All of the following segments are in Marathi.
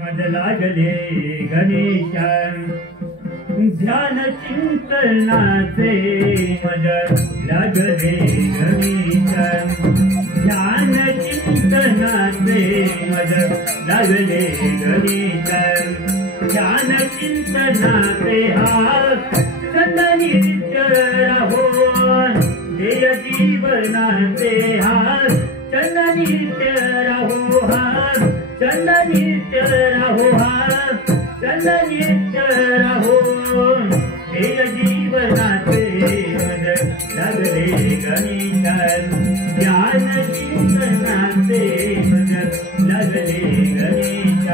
मद लागले गणेश ध्यान चिंतनाचे मद लागले गणेश ध्यान चिंतनाचे मद लागले गणेश ध्यान चिंतनाचे हा सतनित्य राहो देय जीवनाचे हा सतनित्य राहो हा सतनित्य राहो हा सतनित्य राहो देय जीवनाचे मद लागले गणेश ज्ञान चिंतनाचे मद लागले गणेश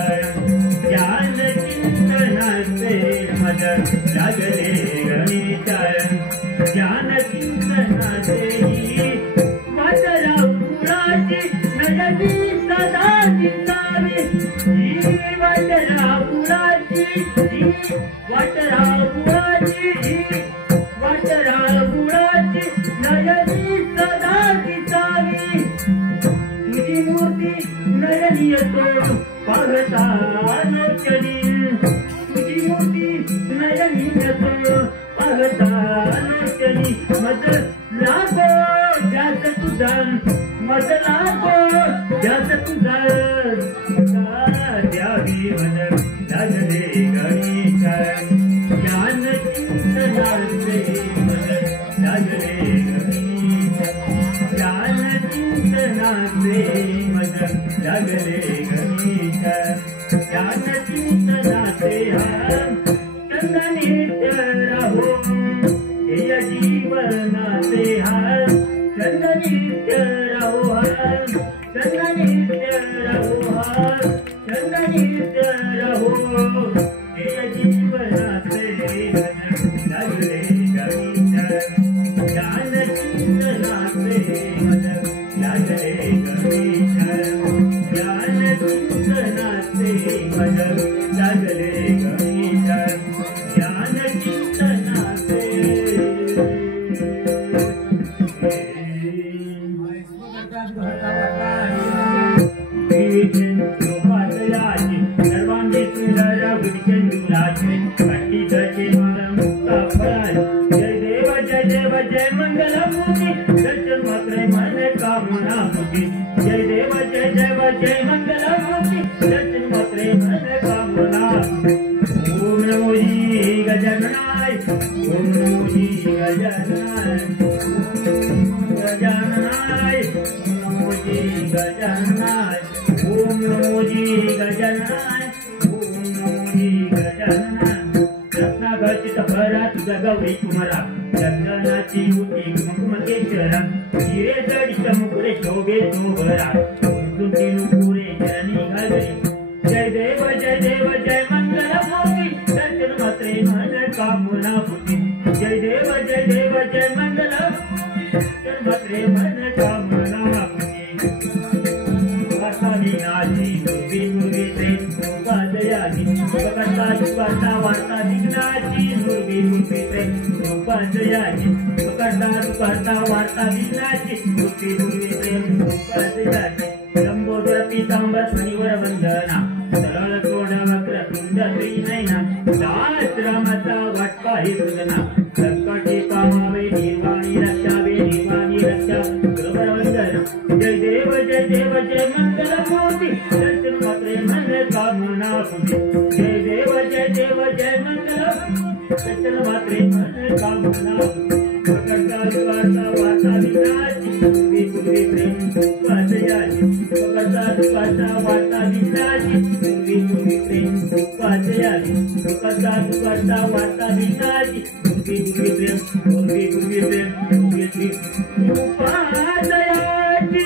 ज्ञान चिंतनाचे मद लागले गणेश ज्ञान चिंतनाचे मातरा पुराची नयनी सदा चिंतावी वाटरा पुराची वाटरा पुराची नयनी सदा चिंतावी तुझी मूर्ती नयनी येतो पाहता नोचनी तुझी मूर्ती नयनी येतो पाहता नोचनी मद लागो जात तुझा मद लागो जात तुझा द्यावी मद लागले गणेश ज्ञान चिंतनाचे मद लागले गणेश ज्ञान चिंतनाचे मद लागले गणेश ज्ञान चिंतनाचे चंदनित्य राहो देय जीवनाचे चंदनित्य राहो चंदनित्य राहो चंदनित्य राहो देय जीवनाचे लागले गणेश ज्ञान चिंतनाचे मद लागले गणेश ज्ञान चिंतनाचे मद लागले गणेश ज्ञान चिंतनाचे सर्वांगी सुंदर गुरुचंदुराचे पंडितचे मुक्ता फळ जय देव जय मंगलमूर्ती दर्शन मात्रे मन कामना पूजी जय देव जय मंगलमूर्ती दर्शन मात्रे मन कामना ओम नमो गजाननाय ओम नमो गजाननाय गजाननाय नमो गजाननाय ओम नमो गजाननाय ओम नमो गजाननाय रत्नागर्चित भरा तुझा गौरी कुमारा चंदनाची होती कुंकुमकेश्वरा हिरे जडित मुकुरे शोभे शोभरा तुमची नुपुरे जननी घालरी जय देव जय मंगलमूर्ती दर्शन मात्रे मन कामना पूजी जय देव जय मंगलमूर्ती दर्शन मात्रे मन कामना पूजी विनाशी दुर्वी प्रेम दयाची करता वार्ता विघ्नाची दुर्वी प्रेम दयाची करता वार्ता विघ्नाची दुर्वी प्रेम दयाची लंबोदर पीतांबर मणिवर वंदना सरळ तोड वक्र तुंड त्रिनयना शास्त्रमता वाटपा हे सुजना संकटे पामावे निर्वाणी रक्षा गुरुवर वंदना जय देव जय मंगलमूर्ती दर्शन मात्रे मन कामना पूजी जय देव जय मंगलमूर्ती दर्शन मात्रे मन का म्हणा पकडता दुपारता वार्ता विनाची पूर्वी पूर्वी प्रेम वाजयाची पकडता दुपारता वार्ता विनाची पूर्वी पूर्वी प्रेम वाजयाची पकडता दुपारता वार्ता विनाची पूर्वी पूर्वी प्रेम पूर्वी पूर्वी प्रेम पूर्वी पूर्वी वाजयाची